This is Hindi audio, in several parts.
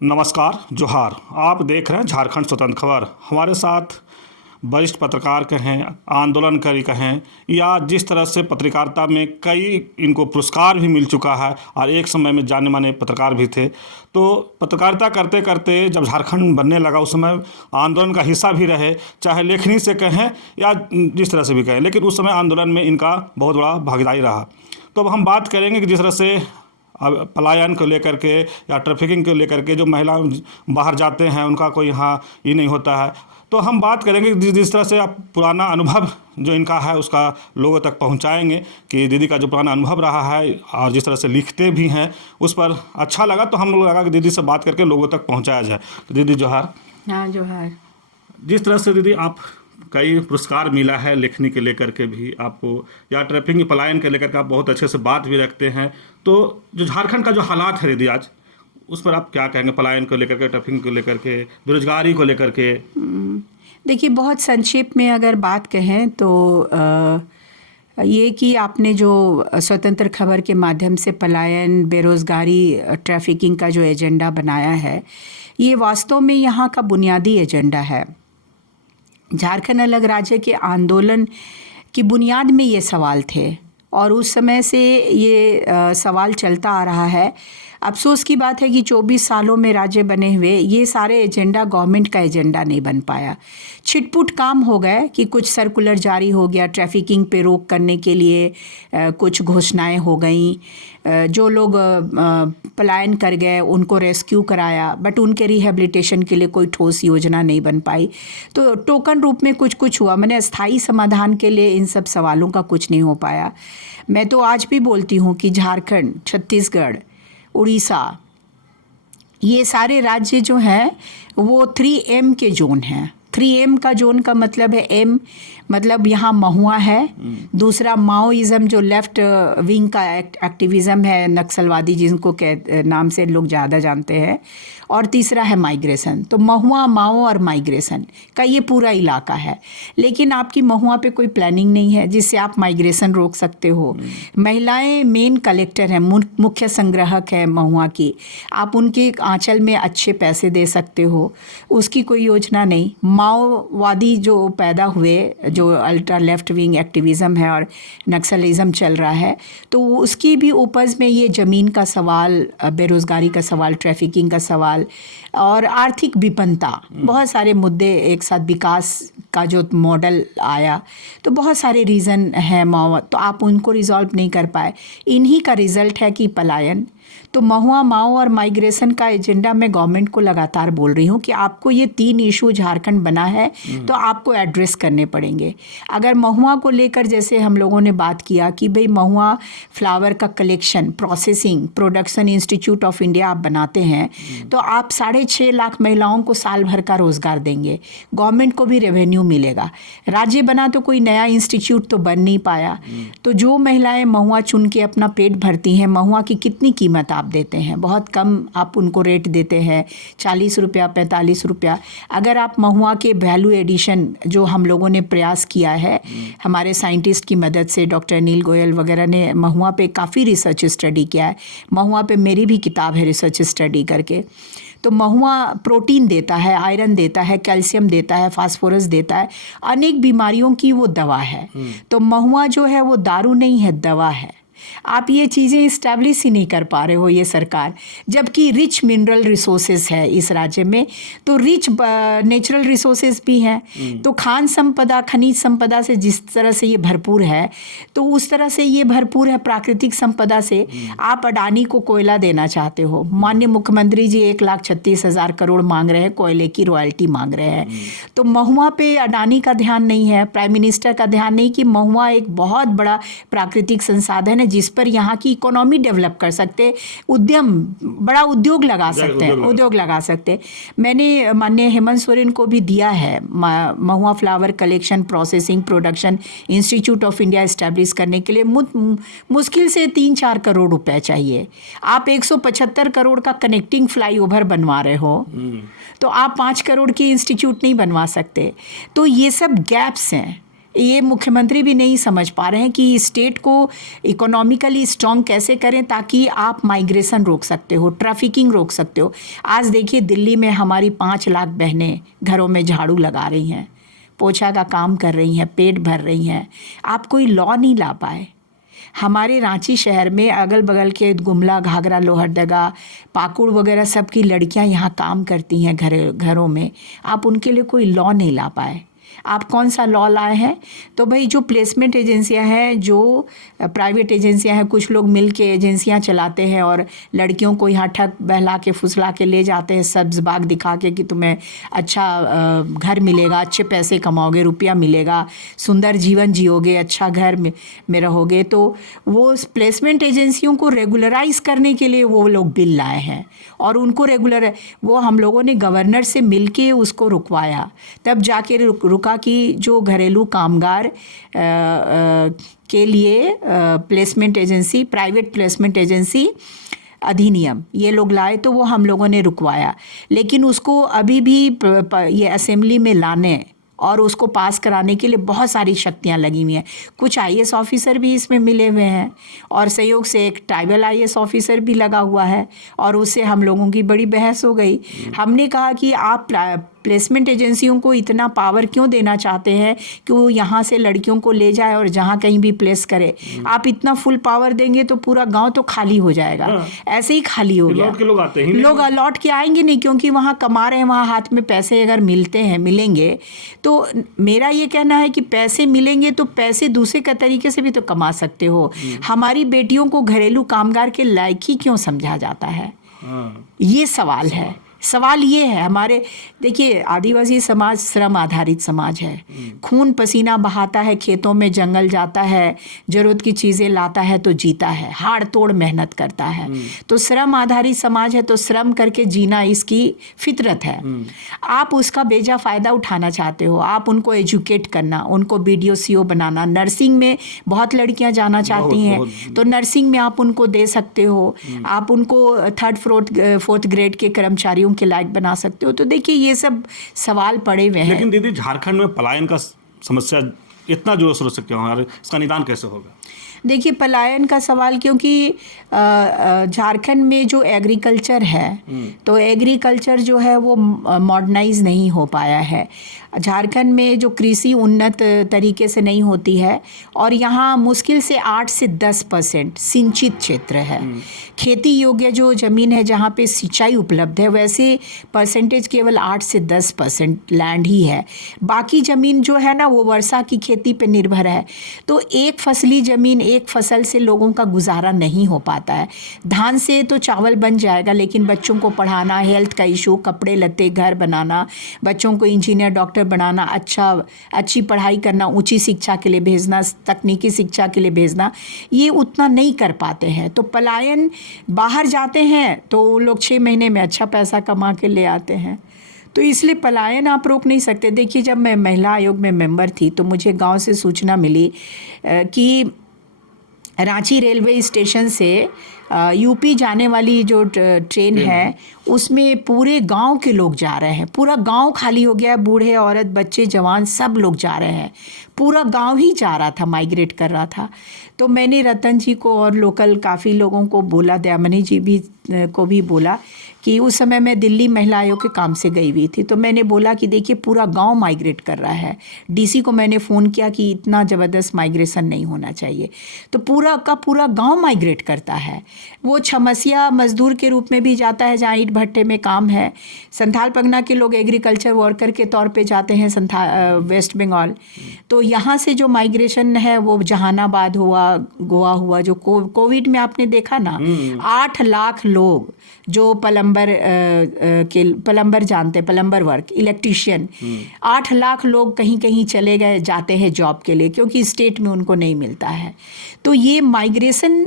नमस्कार, जोहार। आप देख रहे हैं झारखंड स्वतंत्र खबर। हमारे साथ वरिष्ठ पत्रकार कहें, आंदोलनकारी कहें, या जिस तरह से पत्रकारिता में कई इनको पुरस्कार भी मिल चुका है और एक समय में जाने माने पत्रकार भी थे। तो पत्रकारिता करते करते जब झारखंड बनने लगा उस समय आंदोलन का हिस्सा भी रहे, चाहे लेखनी से कहें या जिस तरह से भी कहें, लेकिन उस समय आंदोलन में इनका बहुत बड़ा भागीदारी रहा। तो अब हम बात करेंगे कि जिस तरह से अब पलायन को लेकर के या ट्रैफिकिंग को लेकर के जो महिला बाहर जाते हैं उनका कोई यहाँ ये नहीं होता है। तो हम बात करेंगे कि जिस तरह से आप पुराना अनुभव जो इनका है उसका लोगों तक पहुंचाएंगे कि दीदी का जो पुराना अनुभव रहा है और जिस तरह से लिखते भी हैं उस पर अच्छा लगा। तो हम लोग लगा कि दीदी से बात करके लोगों तक पहुंचाया जाए। तो दीदी जोहार। हाँ जोहार। जिस तरह से दीदी आप कई पुरस्कार मिला है लेखनी के लेकर के भी आपको, या ट्रैफिकिंग पलायन के लेकर के आप बहुत अच्छे से बात भी रखते हैं। तो जो झारखंड का जो हालात है दीदी आज, उस पर आप क्या कहेंगे? पलायन को लेकर के, ट्रैफिकिंग को लेकर के, बेरोजगारी को लेकर के। देखिए, बहुत संक्षेप में अगर बात कहें तो ये कि आपने जो स्वतंत्र खबर के माध्यम से पलायन, बेरोज़गारी, ट्रैफिकिंग का जो एजेंडा बनाया है, ये वास्तव में यहाँ का बुनियादी एजेंडा है। झारखंड अलग राज्य के आंदोलन की बुनियाद में ये सवाल थे और उस समय से ये सवाल चलता आ रहा है। अफसोस की बात है कि 24 सालों में राज्य बने हुए ये सारे एजेंडा गवर्नमेंट का एजेंडा नहीं बन पाया। छिटपुट काम हो गए कि कुछ सर्कुलर जारी हो गया, ट्रैफिकिंग पे रोक करने के लिए कुछ घोषणाएं हो गईं, जो लोग पलायन कर गए उनको रेस्क्यू कराया, बट उनके रिहेबिलिटेशन के लिए कोई ठोस योजना नहीं बन पाई। तो टोकन रूप में कुछ कुछ हुआ, मैंने स्थायी समाधान के लिए इन सब सवालों का कुछ नहीं हो पाया। मैं तो आज भी बोलती हूँ कि झारखंड, छत्तीसगढ़, उड़ीसा, ये सारे राज्य जो हैं वो 3M के जोन हैं। 3M का जोन का मतलब है, M मतलब यहाँ महुआ है, दूसरा माओइज्म जो लेफ्ट विंग का एक्टिविज़म है, नक्सलवादी जिनको नाम से लोग ज़्यादा जानते हैं, और तीसरा है माइग्रेशन। तो महुआ, माओ और माइग्रेशन का ये पूरा इलाका है। लेकिन आपकी महुआ पे कोई प्लानिंग नहीं है जिससे आप माइग्रेशन रोक सकते हो। महिलाएं मेन कलेक्टर हैं, मुख्य संग्राहक है महुआ की, आप उनके आंचल में अच्छे पैसे दे सकते हो, उसकी कोई योजना नहीं। माओवादी जो पैदा हुए, जो अल्ट्रा लेफ्ट विंग एक्टिविज़म है और नक्सलिज़म चल रहा है, तो उसकी भी उपज में ये ज़मीन का सवाल, बेरोज़गारी का सवाल, ट्रैफिकिंग का सवाल और आर्थिक विपन्नता, बहुत सारे मुद्दे एक साथ, विकास का जो मॉडल आया, तो बहुत सारे रीज़न हैं माओ, तो आप उनको रिजॉल्व नहीं कर पाए। इन्हीं का रिज़ल्ट है कि पलायन। तो महुआ, माओ और माइग्रेशन का एजेंडा मैं गवर्नमेंट को लगातार बोल रही हूँ कि आपको ये 3 इशू झारखंड बना है तो आपको एड्रेस करने पड़ेंगे। अगर महुआ को लेकर जैसे हम लोगों ने बात किया कि भाई महुआ फ्लावर का collection, processing, production institute of India आप बनाते हैं तो आप 6.5 लाख महिलाओं को साल भर का रोज़गार देंगे, गवर्नमेंट को भी रेवेन्यू मिलेगा। राज्य बना तो कोई नया इंस्टीट्यूट तो बन नहीं पाया। तो जो महिलाएँ महुआ चुन के अपना पेट भरती हैं, महुआ की कितनी कीमत आप देते हैं? बहुत कम आप उनको रेट देते हैं, 40 रुपया, 45 रुपया। अगर आप महुआ के वैल्यू एडिशन जो हम लोगों ने प्रयास किया है, हमारे साइंटिस्ट की मदद से, डॉक्टर अनिल गोयल वगैरह ने महुआ पे काफ़ी रिसर्च स्टडी किया है। महुआ पे मेरी भी किताब है रिसर्च स्टडी करके। तो महुआ प्रोटीन देता है, आयरन देता है, कैल्शियम देता है, फास्फोरस देता है, अनेक बीमारियों की वो दवा है। तो महुआ जो है वो दारू नहीं है, दवा है। आप ये चीज़ें इस्टेब्लिश ही नहीं कर पा रहे हो ये सरकार, जबकि रिच मिनरल रिसोर्सेज है इस राज्य में, तो रिच नेचुरल रिसोर्सेज भी हैं। तो खान संपदा, खनिज संपदा से जिस तरह से ये भरपूर है, तो उस तरह से ये भरपूर है प्राकृतिक संपदा से। आप अडानी को कोयला देना चाहते हो, माननीय मुख्यमंत्री जी 1,36,000 करोड़ मांग रहे हैं, कोयले की रॉयल्टी मांग रहे हैं। तो महुआ पे अडानी का ध्यान नहीं है, प्राइम मिनिस्टर का ध्यान नहीं कि महुआ एक बहुत बड़ा प्राकृतिक संसाधन है जिस पर यहाँ की इकोनॉमी डेवलप कर सकते, उद्यम, बड़ा उद्योग लगा सकते हैं, उद्योग लगा सकते। मैंने माननीय हेमंत सोरेन को भी दिया है mahua flower collection, processing, production institute of India establish करने के लिए मुश्किल से 3-4 करोड़ रुपए चाहिए। आप 175 करोड़ का कनेक्टिंग फ्लाईओवर बनवा रहे हो, तो आप 5 करोड़ की इंस्टीट्यूट नहीं बनवा सकते। तो ये सब गैप्स हैं। ये मुख्यमंत्री भी नहीं समझ पा रहे हैं कि स्टेट को इकोनॉमिकली स्ट्रांग कैसे करें ताकि आप माइग्रेशन रोक सकते हो, ट्रैफिकिंग रोक सकते हो। आज देखिए दिल्ली में हमारी 5 लाख बहनें घरों में झाड़ू लगा रही हैं, पोछा का काम कर रही हैं, पेट भर रही हैं। आप कोई लॉ नहीं ला पाए। हमारे रांची शहर में अगल बगल के गुमला, घाघरा, लोहरदगा, पाकुड़ वगैरह सब की लड़कियां यहाँ काम करती हैं घरों में। आप उनके लिए कोई लॉ नहीं ला पाए। आप कौन सा लॉ लाए हैं? तो भाई जो प्लेसमेंट एजेंसियां हैं, जो प्राइवेट एजेंसियां हैं, कुछ लोग मिल के एजेंसियां चलाते हैं और लड़कियों को यहाँ ठग बहला के फुसला के ले जाते हैं, सब्ज बाग दिखा के कि तुम्हें अच्छा घर मिलेगा, अच्छे पैसे कमाओगे, रुपया मिलेगा, सुंदर जीवन जियोगे, अच्छा घर में रहोगे। तो वो प्लेसमेंट एजेंसियों को रेगुलराइज करने के लिए वो लोग बिल लाए हैं और उनको वो हम लोगों ने गवर्नर से मिल के उसको रुकवाया, तब जाके रुका कि जो घरेलू कामगार के लिए placement agency, private placement agency अधिनियम ये लोग लाए, तो वो हम लोगों ने रुकवाया। लेकिन उसको अभी भी ये असेंबली में लाने और उसको पास कराने के लिए बहुत सारी शक्तियां लगी हुई हैं। कुछ आईएएस ऑफिसर भी इसमें मिले हुए हैं और सहयोग से एक ट्राइबल आईएएस ऑफिसर भी लगा हुआ है और उससे हम लोगों की बड़ी बहस हो गई। हमने कहा कि आप प्लेसमेंट एजेंसियों को इतना पावर क्यों देना चाहते हैं कि वो यहाँ से लड़कियों को ले जाए और जहाँ कहीं भी प्लेस करे? आप इतना फुल पावर देंगे तो पूरा गांव तो खाली हो जाएगा। ऐसे ही खाली हो गया, लोग आते ही नहीं, लोग लौट के आएंगे नहीं, क्योंकि वहाँ कमा रहे हैं, वहाँ हाथ में पैसे अगर मिलेंगे तो मेरा ये कहना है कि पैसे मिलेंगे तो पैसे दूसरे का तरीके से भी तो कमा सकते हो। हमारी बेटियों को घरेलू कामगार के लायक ही क्यों समझा जाता है? ये सवाल है। सवाल ये है, हमारे देखिए आदिवासी समाज श्रम आधारित समाज है। खून पसीना बहाता है, खेतों में जंगल जाता है, जरूरत की चीज़ें लाता है तो जीता है, हाड़ तोड़ मेहनत करता है। तो श्रम आधारित समाज है, तो श्रम करके जीना इसकी फितरत है। आप उसका बेजा फ़ायदा उठाना चाहते हो, आप उनको एजुकेट करना, उनको BDO CO बनाना। नर्सिंग में बहुत लड़कियां जाना चाहती हैं, तो नर्सिंग में आप उनको दे सकते हो। आप उनको 3rd 4th ग्रेड के कर्मचारियों के लायक बना सकते हो। तो देखिए ये सब सवाल पड़े हुए हैं। लेकिन दीदी, झारखंड में पलायन का समस्या इतना जोर शोर से क्यों है? इसका निदान कैसे होगा? देखिए पलायन का सवाल, क्योंकि झारखंड में जो एग्रीकल्चर है, तो एग्रीकल्चर जो है वो मॉडर्नाइज नहीं हो पाया है। झारखंड में जो कृषि उन्नत तरीके से नहीं होती है और यहाँ मुश्किल से 8 से 10% सिंचित क्षेत्र है। खेती योग्य जो ज़मीन है जहाँ पे सिंचाई उपलब्ध है, वैसे परसेंटेज केवल 8 से 10% लैंड ही है। बाकी ज़मीन जो है ना वो वर्षा की खेती पे निर्भर है। तो एक फसली ज़मीन, एक फसल से लोगों का गुजारा नहीं हो पाता है। धान से तो चावल बन जाएगा, लेकिन बच्चों को पढ़ाना, हेल्थ का इशू, कपड़े लत्ते, घर बनाना, बच्चों को इंजीनियर डॉक्टर बनाना, अच्छी पढ़ाई करना, ऊंची शिक्षा के लिए भेजना, तकनीकी शिक्षा के लिए भेजना, ये उतना नहीं कर पाते हैं। तो पलायन, बाहर जाते हैं तो वो लोग 6 महीने में अच्छा पैसा कमा के ले आते हैं। तो इसलिए पलायन आप रोक नहीं सकते। देखिए जब मैं महिला आयोग में मेंबर थी तो मुझे गांव से सूचना मिली कि रांची रेलवे स्टेशन से यूपी जाने वाली जो ट्रेन है उसमें पूरे गांव के लोग जा रहे हैं। पूरा गांव खाली हो गया है, बूढ़े औरत बच्चे जवान सब लोग जा रहे हैं। पूरा गांव ही जा रहा था, माइग्रेट कर रहा था। तो मैंने रतन जी को और लोकल काफ़ी लोगों को बोला, दयामनी जी भी को भी बोला कि उस समय मैं दिल्ली महिला आयोग के काम से गई हुई थी। तो मैंने बोला कि देखिए पूरा गांव माइग्रेट कर रहा है। डीसी को मैंने फ़ोन किया कि इतना ज़बरदस्त माइग्रेशन नहीं होना चाहिए। तो पूरा का पूरा गांव माइग्रेट करता है। वो छमसिया मजदूर के रूप में भी जाता है जहाँ ईंट भट्टे में काम है। संथाल परगना के लोग एग्रीकल्चर वर्कर के तौर पे जाते हैं वेस्ट बंगाल। तो यहाँ से जो माइग्रेशन है वो जहानाबाद हुआ, गोवा हुआ। जो कोविड में आपने देखा ना, 8 लाख लोग जो प्लम्बर जानते, प्लम्बर वर्क, इलेक्ट्रीशियन, 8 लाख लोग कहीं कहीं चले गए, जाते हैं जॉब के लिए, क्योंकि स्टेट में उनको नहीं मिलता है। तो ये माइग्रेशन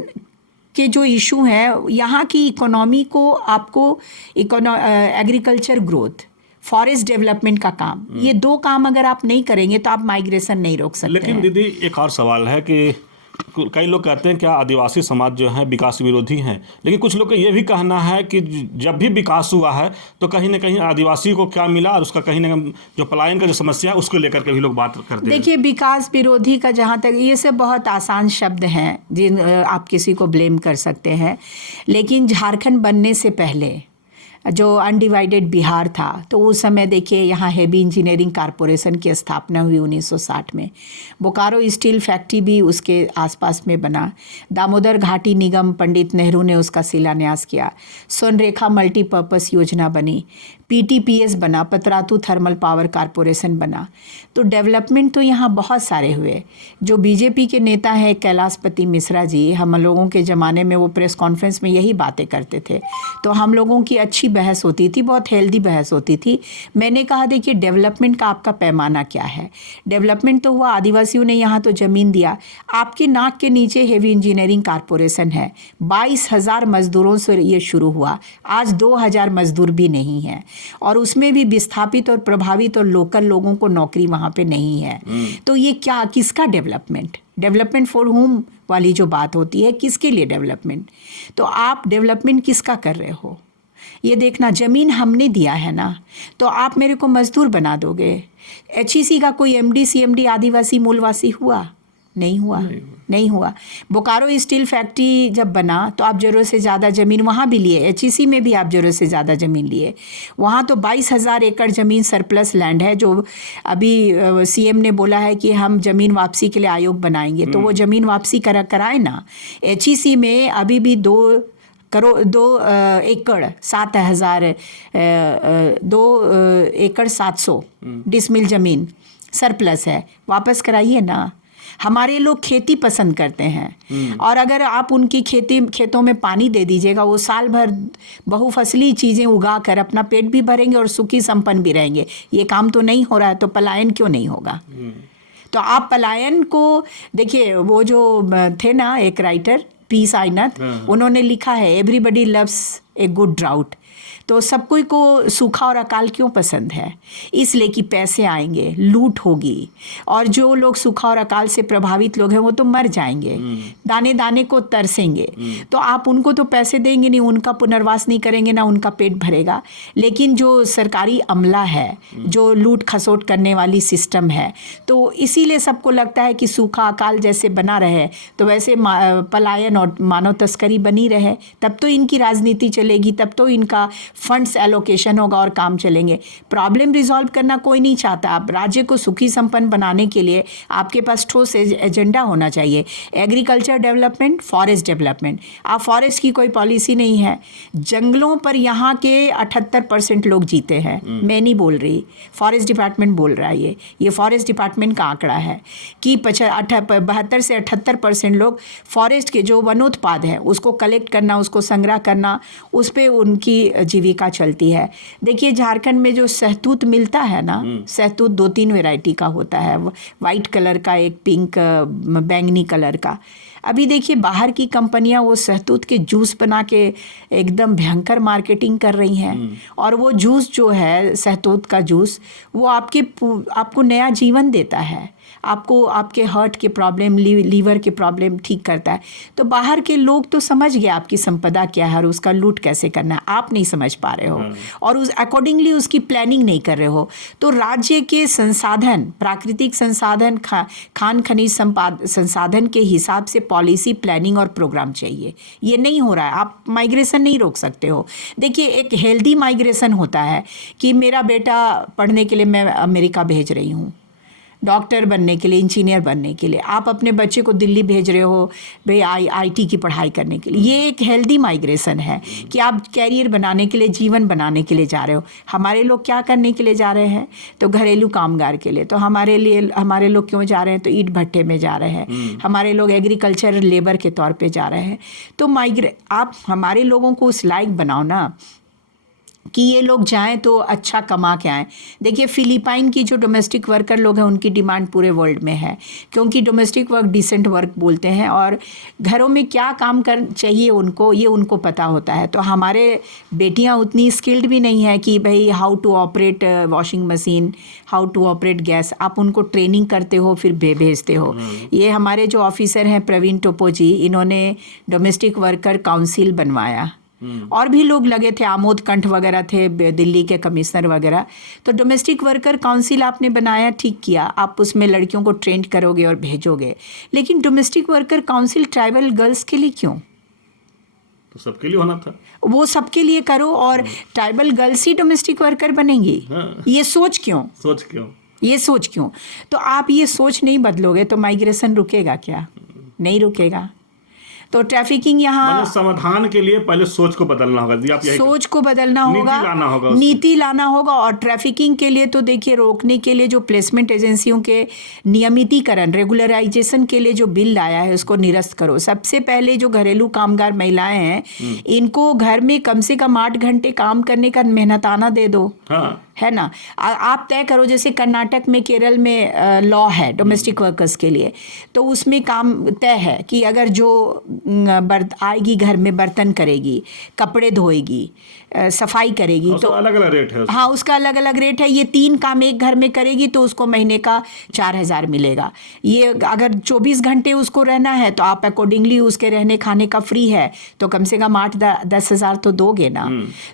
के जो इशू हैं, यहाँ की इकोनॉमी को आपको एग्रीकल्चर ग्रोथ, फॉरेस्ट डेवलपमेंट का काम, ये 2 काम अगर आप नहीं करेंगे तो आप माइग्रेशन नहीं रोक सकते। लेकिन दीदी एक और सवाल है कि कई लोग कहते हैं क्या आदिवासी समाज जो है विकास विरोधी हैं, लेकिन कुछ लोग का ये भी कहना है कि जब भी विकास हुआ है तो कहीं ना कहीं आदिवासी को क्या मिला, और उसका कहीं ना कहीं जो पलायन का जो समस्या है उसको लेकर के भी लोग बात करते हैं। देखिए, विकास विरोधी का जहाँ तक, ये सब बहुत आसान शब्द हैं जिन आप किसी को ब्लेम कर सकते हैं, लेकिन झारखंड बनने से पहले जो अनडिवाइडेड बिहार था, तो उस समय देखिए यहाँ हेवी इंजीनियरिंग कारपोरेशन की स्थापना हुई 1960 में। बोकारो स्टील फैक्ट्री भी उसके आसपास में बना। दामोदर घाटी निगम पंडित नेहरू ने उसका शिलान्यास किया। सोनरेखा मल्टीपर्पस योजना बनी। पीटीपीएस बना, पतरातू थर्मल पावर कारपोरेशन बना। तो डेवलपमेंट तो यहाँ बहुत सारे हुए। जो बीजेपी के नेता हैं कैलाशपति मिश्रा जी, हम लोगों के ज़माने में वो प्रेस कॉन्फ्रेंस में यही बातें करते थे, तो हम लोगों की अच्छी बहस होती थी, बहुत हेल्दी बहस होती थी। मैंने कहा देखिए डेवलपमेंट का आपका पैमाना क्या है। डेवलपमेंट तो हुआ, आदिवासियों ने यहाँ तो ज़मीन दिया। आपके नाक के नीचे हेवी इंजीनियरिंग कारपोरेशन है, 22,000 मजदूरों से ये शुरू हुआ, आज 2,000 मजदूर भी नहीं हैं, और उसमें भी विस्थापित और प्रभावित और लोकल लोगों को नौकरी वहाँ पे नहीं है। तो ये क्या, किसका डेवलपमेंट? डेवलपमेंट फॉर होम वाली जो बात होती है, किसके लिए डेवलपमेंट? तो आप डेवलपमेंट किसका कर रहे हो ये देखना। ज़मीन हमने दिया है ना, तो आप मेरे को मजदूर बना दोगे। एचईसी का कोई एमडी सीएमडी आदिवासी मूलवासी हुआ? नहीं हुआ, नहीं हुआ। बोकारो स्टील फैक्ट्री जब बना तो आप ज़रूरत से ज़्यादा ज़मीन वहाँ भी लिए, एचईसी में भी आप ज़रूरत से ज़्यादा ज़मीन लिए। वहाँ तो 22,000 एकड़ ज़मीन सरप्लस लैंड है, जो अभी सीएम ने बोला है कि हम ज़मीन वापसी के लिए आयोग बनाएंगे, तो वो ज़मीन वापसी कराए ना। एचईसी में अभी भी 2 एकड़ 700 डिसमिल ज़मीन सरप्लस है, वापस कराइए ना। हमारे लोग खेती पसंद करते हैं, और अगर आप उनकी खेतों में पानी दे दीजिएगा, वो साल भर बहुफसली चीज़ें उगा कर अपना पेट भी भरेंगे और सुखी संपन्न भी रहेंगे। ये काम तो नहीं हो रहा है, तो पलायन क्यों नहीं होगा? तो आप पलायन को देखिए, वो जो थे ना एक राइटर पी साईनाथ, उन्होंने लिखा है everybody loves a good drought. तो सब कोई को सूखा और अकाल क्यों पसंद है? इसलिए कि पैसे आएंगे, लूट होगी, और जो लोग सूखा और अकाल से प्रभावित लोग हैं वो तो मर जाएंगे, दाने दाने को तरसेंगे। तो आप उनको तो पैसे देंगे नहीं, उनका पुनर्वास नहीं करेंगे, ना उनका पेट भरेगा। लेकिन जो सरकारी अमला है, जो लूट खसोट करने वाली सिस्टम है, तो इसीलिए सबको लगता है कि सूखा अकाल जैसे बना रहे तो वैसे पलायन और मानव तस्करी बनी रहे, तब तो इनकी राजनीति चलेगी, तब तो इनका फंड्स एलोकेशन होगा और काम चलेंगे। प्रॉब्लम रिजॉल्व करना कोई नहीं चाहता। आप राज्य को सुखी संपन्न बनाने के लिए आपके पास ठोस एजेंडा होना चाहिए। Agriculture development, forest development. आप फॉरेस्ट की कोई पॉलिसी नहीं है। जंगलों पर यहाँ के 78% लोग जीते हैं, मैं नहीं बोल रही, फॉरेस्ट डिपार्टमेंट बोल रहा है। ये फॉरेस्ट डिपार्टमेंट का आंकड़ा है कि 72 से 78% लोग फॉरेस्ट के जो वनोत्पाद है उसको कलेक्ट करना, उसको संग्रह करना, उस पर उनकी जीविका चलती है। देखिए झारखंड में जो सहतूत मिलता है ना, सहतूत 2-3 वैरायटी का होता है, वाइट कलर का, एक पिंक बैंगनी कलर का। अभी देखिए बाहर की कंपनियां वो सहतूत के जूस बना के एकदम भयंकर मार्केटिंग कर रही हैं, और वो जूस जो है सहतूत का जूस, वो आपको नया जीवन देता है, आपको आपके हार्ट के प्रॉब्लम, लीवर के प्रॉब्लम ठीक करता है। तो बाहर के लोग तो समझ गए आपकी संपदा क्या है और उसका लूट कैसे करना है, आप नहीं समझ पा रहे हो और उस अकॉर्डिंगली उसकी प्लानिंग नहीं कर रहे हो। तो राज्य के संसाधन, प्राकृतिक संसाधन, खान खनिज संसाधन के हिसाब से पॉलिसी, प्लानिंग और प्रोग्राम चाहिए। ये नहीं हो रहा है, आप माइग्रेशन नहीं रोक सकते हो। देखिए एक हेल्दी माइग्रेशन होता है कि मेरा बेटा पढ़ने के लिए मैं अमेरिका भेज रही हूँ, डॉक्टर बनने के लिए, इंजीनियर बनने के लिए। आप अपने बच्चे को दिल्ली भेज रहे हो भाई आईटी की पढ़ाई करने के लिए। ये एक हेल्दी माइग्रेशन है कि आप कैरियर बनाने के लिए, जीवन बनाने के लिए जा रहे हो। हमारे लोग क्या करने के लिए जा रहे हैं? तो घरेलू कामगार के लिए। तो हमारे लोग क्यों जा रहे हैं? तो ईंट भट्टे में जा रहे हैं। हमारे लोग एग्रीकल्चर लेबर के तौर पर जा रहे हैं। तो आप हमारे लोगों को उस लायक बनाओ ना कि ये लोग जाएं तो अच्छा कमा के आएं। देखिए फिलीपाइन की जो डोमेस्टिक वर्कर लोग हैं उनकी डिमांड पूरे वर्ल्ड में है, क्योंकि डोमेस्टिक वर्क डिसेंट वर्क बोलते हैं और घरों में क्या काम कर चाहिए उनको, ये उनको पता होता है। तो हमारे बेटियां उतनी स्किल्ड भी नहीं है कि भाई how to operate washing machine, how to operate gas, आप उनको ट्रेनिंग करते हो फिर भेजते हो। ये हमारे जो ऑफिसर हैं प्रवीण टोपो जी, इन्होंने डोमेस्टिक वर्कर काउंसिल बनवाया और भी लोग लगे थे, आमोद कंठ वगैरह थे दिल्ली के कमिश्नर वगैरह। तो डोमेस्टिक वर्कर काउंसिल आपने बनाया, ठीक किया, आप उसमें लड़कियों को ट्रेंड करोगे और भेजोगे, लेकिन domestic worker council tribal girls के लिए क्यों? तो सबके लिए होना था। वो सबके लिए करो और ट्राइबल गर्ल्स ही डोमेस्टिक वर्कर बनेंगी। ये सोच क्यों? ये सोच क्यों? तो आप ये सोच नहीं बदलोगे तो माइग्रेशन रुकेगा क्या? नहीं रुकेगा। तो ट्रैफिकिंग यहाँ समाधान के लिए पहले सोच को बदलना होगा। आप सोच को बदलना होगा, नीति लाना होगा। और ट्रैफिकिंग के लिए तो देखिए रोकने के लिए जो प्लेसमेंट एजेंसियों के नियमितीकरण, रेगुलराइजेशन के लिए जो बिल आया है उसको निरस्त करो। सबसे पहले जो घरेलू कामगार महिलाएं हैं इनको घर में कम से कम 8 घंटे काम करने का मेहनताना दे दो। है ना? आप तय करो, जैसे कर्नाटक में, केरल में लॉ है डोमेस्टिक वर्कर्स के लिए, तो उसमें काम तय है कि अगर जो आएगी घर में बर्तन करेगी, कपड़े धोएगी, सफाई करेगी, तो अलग अलग रेट है। हाँ, उसका अलग अलग रेट है। ये 3 काम एक घर में करेगी तो उसको महीने का 4,000 मिलेगा। ये अगर 24 घंटे उसको रहना है तो आप अकॉर्डिंगली उसके रहने खाने का फ्री है, तो कम से कम 8-10 हज़ार तो दोगे ना।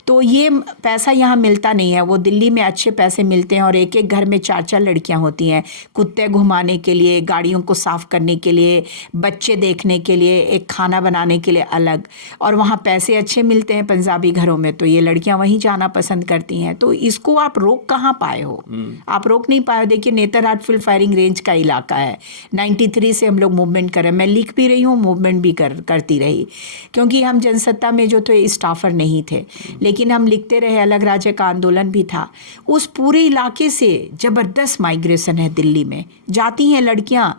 तो ये पैसा यहाँ मिलता नहीं है। वो दिल्ली में अच्छे पैसे मिलते हैं और एक एक घर में 4-4 लड़कियाँ होती हैं, कुत्ते घुमाने के लिए, गाड़ियों को साफ करने के लिए, बच्चे देखने के लिए, एक खाना बनाने के लिए अलग, और वहाँ पैसे अच्छे मिलते हैं पंजाबी घरों में, तो ये लड़कियां वहीं जाना पसंद करती हैं। तो इसको आप रोक कहाँ पाए हो? आप रोक नहीं पाए हो। देखिए नेतरहाट फील्ड फायरिंग रेंज का इलाका है, 93 से हम लोग मूवमेंट कर रहे हैं। मैं लिख भी रही हूँ, मूवमेंट भी करती रही, क्योंकि हम जनसत्ता में जो थे स्टाफर नहीं थे, लेकिन हम लिखते रहे। अलग राज्य का आंदोलन भी था। उस पूरे इलाके से ज़बरदस्त माइग्रेशन है। दिल्ली में जाती हैं लड़कियाँ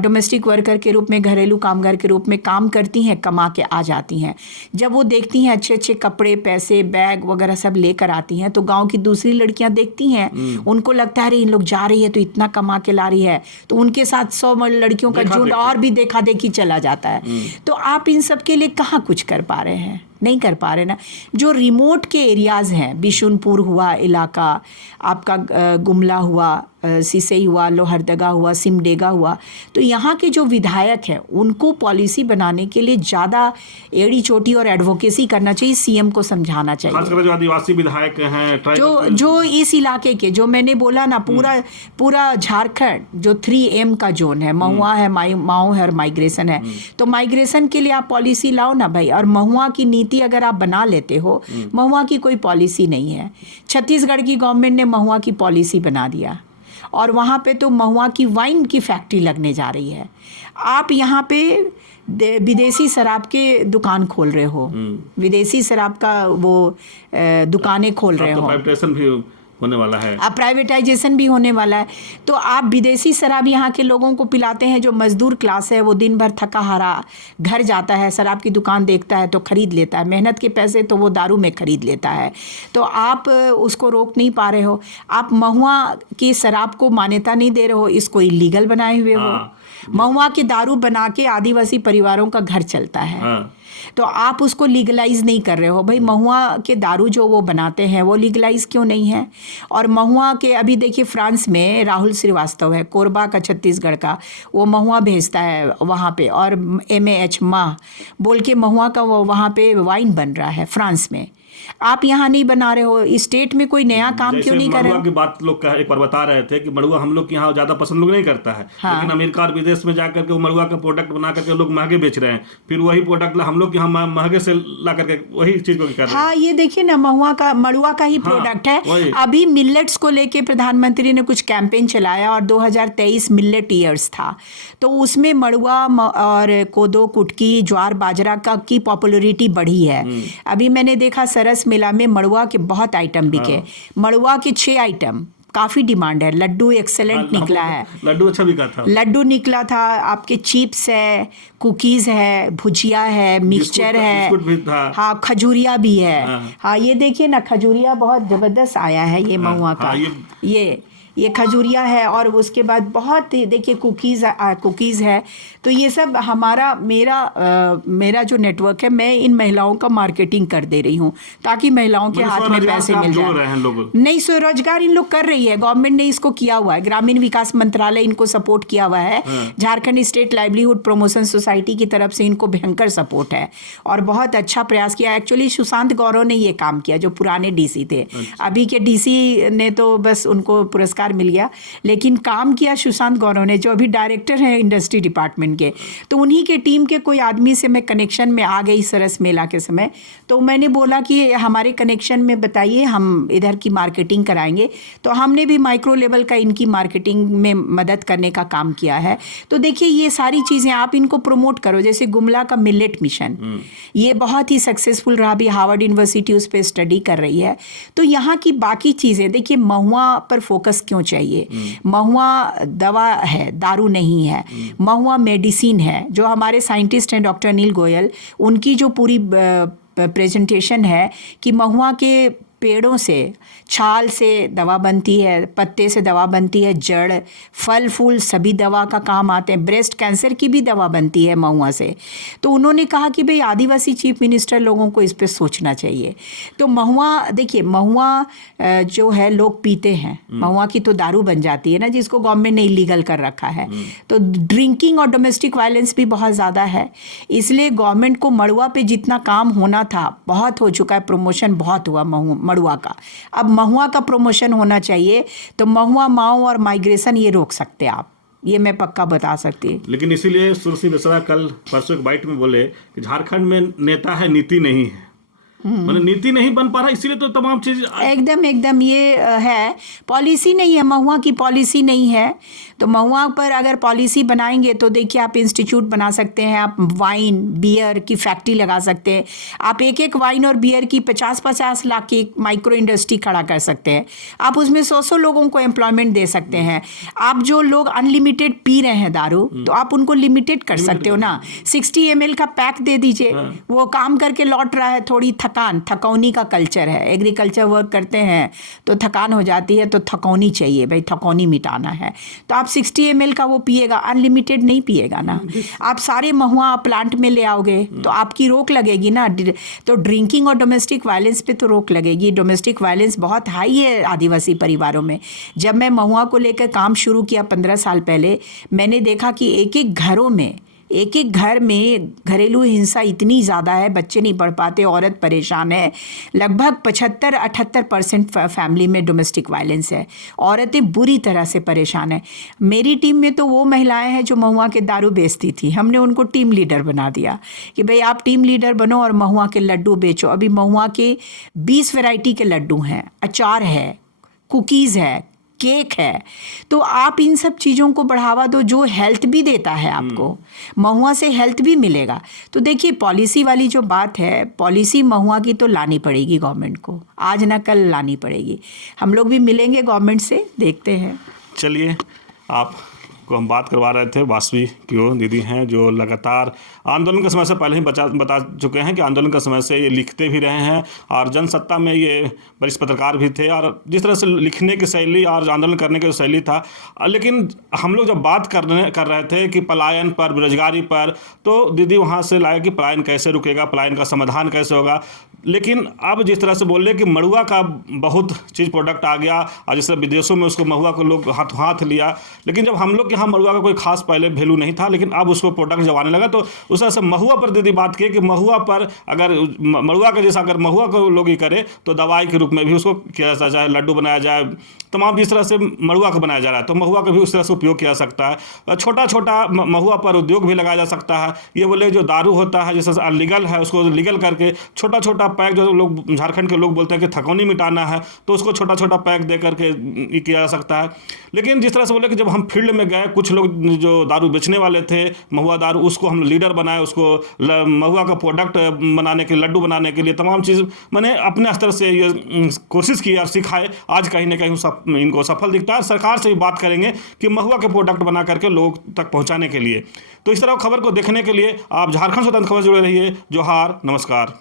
डोमेस्टिक वर्कर के रूप में, घरेलू कामगार के रूप में काम करती हैं, कमा के आ जाती हैं। जब वो देखती हैं अच्छे अच्छे कपड़े, पैसे, बैग वगैरह सब लेकर आती हैं, तो गांव की दूसरी लड़कियां देखती हैं, उनको लगता है अरे इन लोग जा रही है तो इतना कमा के ला रही है, तो उनके साथ 100 लड़कियों का झुंड और भी देखा देखी चला जाता है। तो आप इन सब के लिए कहाँ कुछ कर पा रहे हैं? नहीं कर पा रहे ना। जो रिमोट के एरियाज़ हैं, बिशुनपुर हुआ इलाका आपका, गुमला हुआ, सिसई हुआ, लोहरदगा हुआ, सिमडेगा हुआ, तो यहाँ के जो विधायक हैं उनको पॉलिसी बनाने के लिए ज़्यादा एड़ी चोटी और एडवोकेसी करना चाहिए, सीएम को समझाना चाहिए। खासकर जो आदिवासी विधायक हैं, जो इस इलाके के, जो मैंने बोला ना, पूरा झारखंड जो 3M का जोन है, महुआ है, माओ है और माइग्रेशन है, तो माइग्रेशन के लिए आप पॉलिसी लाओ ना भाई। और महुआ की नीति अगर आप बना लेते हो, महुआ की कोई पॉलिसी नहीं है। छत्तीसगढ़ की गवर्नमेंट ने महुआ की पॉलिसी बना दिया और वहाँ पे तो महुआ की वाइन की फैक्ट्री लगने जा रही है। आप यहाँ पे विदेशी शराब के दुकान खोल रहे हो, विदेशी शराब का वो दुकानें खोल रहे हो, प्राइवेटाइजेशन भी होने वाला है। अब प्राइवेटाइजेशन भी होने वाला है। तो आप विदेशी शराब यहाँ के लोगों को पिलाते हैं। जो मजदूर क्लास है वो दिन भर थका हारा घर जाता है, शराब की दुकान देखता है तो खरीद लेता है, मेहनत के पैसे तो वो दारू में खरीद लेता है। तो आप उसको रोक नहीं पा रहे हो। आप महुआ की शराब को मान्यता नहीं दे रहे हो, इसको इलीगल बनाए हुए हो। महुआ के दारू बना के आदिवासी परिवारों का घर चलता है, तो आप उसको लीगलाइज नहीं कर रहे हो। भाई महुआ के दारू जो वो बनाते हैं वो लीगलाइज क्यों नहीं है? और महुआ के, अभी देखिए फ्रांस में राहुल श्रीवास्तव है, कोरबा का, छत्तीसगढ़ का, वो महुआ भेजता है वहाँ पे, और MAH माह बोल के महुआ का वो वहाँ पे वाइन बन रहा है फ्रांस में। आप यहाँ नहीं बना रहे हो। स्टेट में कोई नया काम क्यों नहीं कर रहे हो? की बात लोग एक बार बता रहे थे कि मड़ुआ हम लोग यहाँ ज्यादा पसंद लोग नहीं करता है, लेकिन अमेरिका और विदेश में जाकर के वो मड़ुआ का प्रोडक्ट बना करके लोग महंगे बेच रहे हैं, फिर वही प्रोडक्ट हम लोग यहाँ महंगे से ला करके वही चीज को कर रहे हैं। हाँ, ये देखिए ना, मड़ुआ का ही प्रोडक्ट है। अभी मिलेट्स को लेके प्रधानमंत्री ने कुछ कैंपेन चलाया और 2023 मिलेट ईयर्स था, तो उसमें मड़ुआ और कोदो, कुटकी, ज्वार, बाजरा की पॉपुलरिटी बढ़ी है। अभी मैंने देखा सरस मेला में मड़ुआ के बहुत आइटम बिके। मड़ुआ के 6 आइटम काफ़ी डिमांड है। लड्डू एक्सेलेंट निकला है, लड्डू अच्छा बिका था, लड्डू निकला था, आपके चिप्स है, कुकीज़ है, भुजिया है, मिक्सचर है, बिस्कुट भी था। हाँ, खजूरिया भी है। हाँ। हाँ, ये देखिए ना, खजूरिया बहुत ज़बरदस्त आया है ये महुआ का। हाँ, ये खजूरिया है, और उसके बाद बहुत ही देखिए कुकीज़ है। तो ये सब मेरा जो नेटवर्क है, मैं इन महिलाओं का मार्केटिंग कर दे रही हूँ ताकि महिलाओं के हाथ में पैसे मिल जाए। नहीं, स्वरोजगार इन लोग कर रही है, गवर्नमेंट ने इसको किया हुआ है, ग्रामीण विकास मंत्रालय इनको सपोर्ट किया हुआ है। Jharkhand state livelihood promotion society की तरफ से इनको भयंकर सपोर्ट है और बहुत अच्छा प्रयास किया। एक्चुअली सुशांत गौरव ने ये काम किया, जो पुराने डीसी थे। अभी के डीसी ने तो बस उनको पुरस्कार मिल गया, लेकिन काम किया सुशांत गौरव ने, जो अभी डायरेक्टर हैं इंडस्ट्री डिपार्टमेंट के। तो उन्हीं के टीम के कोई आदमी से मैं कनेक्शन में आ गई सरस मेला के समय। तो मैंने बोला कि हमारे कनेक्शन में बताइए, हम इधर की मार्केटिंग कराएंगे। तो हमने भी माइक्रो लेवल का इनकी मार्केटिंग में मदद करने का काम किया है। तो देखिए, ये सारी चीज़ें आप इनको प्रमोट करो। जैसे गुमला का मिलेट मिशन, ये बहुत ही सक्सेसफुल रहा, अभी हार्वर्ड यूनिवर्सिटी उस पर स्टडी कर रही है। तो यहाँ की बाकी चीज़ें देखिए, महुआ पर फोकस क्यों चाहिए? महुआ दवा है, दारू नहीं है। महुआ मेडिसिन है। जो हमारे साइंटिस्ट हैं डॉक्टर अनिल गोयल, उनकी जो पूरी प्रेजेंटेशन है कि महुआ के पेड़ों से, छाल से दवा बनती है, पत्ते से दवा बनती है, जड़, फल फूल सभी दवा का काम आते हैं। ब्रेस्ट कैंसर की भी दवा बनती है महुआ से। तो उन्होंने कहा कि भाई आदिवासी चीफ मिनिस्टर लोगों को इस पे सोचना चाहिए। तो महुआ देखिए, महुआ जो है लोग पीते हैं, महुआ की तो दारू बन जाती है ना, जिसको गवर्नमेंट ने इलीगल कर रखा है। तो ड्रिंकिंग और डोमेस्टिक वायलेंस भी बहुत ज़्यादा है, इसलिए गवर्नमेंट को मड़ुआ पे जितना काम होना था बहुत हो चुका है, प्रमोशन बहुत हुआ मड़ुआ का। अब महुआ का प्रमोशन होना चाहिए। तो महुआ, माओ और माइग्रेशन ये रोक सकते हैं आप, ये मैं पक्का बता सकती हूँ। लेकिन इसीलिए सुश्री मिश्रा कल परसों एक बाइट में बोले कि झारखंड में नेता है, नीति नहीं है। मतलब नीति नहीं बन पा रहा, इसीलिए तो तमाम चीज एकदम ये है, पॉलिसी नहीं है, महुआ की पॉलिसी नहीं है। तो महुआ पर अगर पॉलिसी बनाएंगे तो देखिए, आप इंस्टीट्यूट बना सकते हैं, आप वाइन बियर की फैक्ट्री लगा सकते हैं, आप एक वाइन और बियर की 50-50 लाख की माइक्रो इंडस्ट्री खड़ा कर सकते हैं। आप उसमें 100 लोगों को एम्प्लॉयमेंट दे सकते हैं। आप जो लोग अनलिमिटेड पी रहे हैं दारू, तो आप उनको लिमिटेड कर सकते हो ना। 60 ml का पैक दे दीजिए, वो काम करके लौट रहा है, थोड़ी थकौनी का कल्चर है, एग्रीकल्चर वर्क करते हैं तो थकान हो जाती है, तो थकौनी चाहिए भाई, थकौनी मिटाना है। तो आप 60 ml का वो पिएगा, अनलिमिटेड नहीं पिएगा ना। आप सारे महुआ प्लांट में ले आओगे तो आपकी रोक लगेगी ना। तो ड्रिंकिंग और डोमेस्टिक वायलेंस पे तो रोक लगेगी। डोमेस्टिक वायलेंस बहुत हाई है आदिवासी परिवारों में। जब मैं महुआ को लेकर काम शुरू किया 15 साल पहले, मैंने देखा कि एक एक घर में घरेलू हिंसा इतनी ज़्यादा है, बच्चे नहीं पढ़ पाते, औरत परेशान है। लगभग 75-78% फैमिली में डोमेस्टिक वायलेंस है, औरतें बुरी तरह से परेशान हैं। मेरी टीम में तो वो महिलाएं हैं जो महुआ के दारू बेचती थी, हमने उनको टीम लीडर बना दिया कि भाई आप टीम लीडर बनो और महुआ के लड्डू बेचो। अभी महुआ के 20 वैरायटी के लड्डू हैं, अचार है, कुकीज़ है, केक है। तो आप इन सब चीज़ों को बढ़ावा दो, जो हेल्थ भी देता है आपको। महुआ से हेल्थ भी मिलेगा। तो देखिए, पॉलिसी वाली जो बात है, पॉलिसी महुआ की तो लानी पड़ेगी गवर्नमेंट को, आज ना कल लानी पड़ेगी। हम लोग भी मिलेंगे गवर्नमेंट से, देखते हैं। चलिए, आप को हम बात करवा रहे थे वासवी की वो दीदी हैं, जो लगातार आंदोलन के समय से पहले ही बता चुके हैं कि आंदोलन के समय से ये लिखते भी रहे हैं और जनसत्ता में ये वरिष्ठ पत्रकार भी थे। और जिस तरह से लिखने की शैली और आंदोलन करने की शैली था, लेकिन हम लोग जब बात कर रहे थे कि पलायन पर, बेरोजगारी पर, तो दीदी वहाँ से लाए कि पलायन कैसे रुकेगा, पलायन का समाधान कैसे होगा। लेकिन अब जिस तरह से बोल रहे कि मड़ुआ का बहुत चीज़ प्रोडक्ट आ गया और जिस तरह विदेशों में उसको महुआ को लोग हाथ लिया, लेकिन जब हम लोग के यहाँ मड़ुआ का कोई खास पहले वैल्यू नहीं था, लेकिन अब उसको प्रोडक्ट जब आने लगा तो उस तरह से महुआ पर दीदी बात की कि महुआ पर अगर मड़ुआ का जैसा अगर महुआ को लोग ही करे तो दवाई के रूप में भी उसको किया जा जाए, लड्डू बनाया जाए, तमाम जिस तरह से मड़ुआ को बनाया जा रहा है तो महुआ का भी उस तरह से उपयोग किया सकता है। छोटा छोटा महुआ पर उद्योग भी लगाया जा सकता है। ये बोले जो दारू होता है जैसे अनलीगल है, उसको लीगल करके छोटा छोटा पैक, जो लोग झारखंड के लोग बोलते हैं कि थकौनी मिटाना है, तो उसको छोटा छोटा पैक दे करके किया जा सकता है। लेकिन जिस तरह से बोले कि जब हम फील्ड में गए है कुछ लोग जो दारू बेचने वाले थे, महुआ दारू, उसको हम लीडर बनाए, उसको महुआ का प्रोडक्ट बनाने के, लड्डू बनाने के लिए तमाम चीज़ मैंने अपने स्तर से ये कोशिश की और सिखाए। आज कहीं ना कहीं इनको सफल दिखता है। सरकार से भी बात करेंगे कि महुआ के प्रोडक्ट बना करके लोग तक पहुंचाने के लिए। तो इस तरह खबर को देखने के लिए आप झारखंड स्वतंत्र खबर जुड़े रहिए। जोहार, नमस्कार।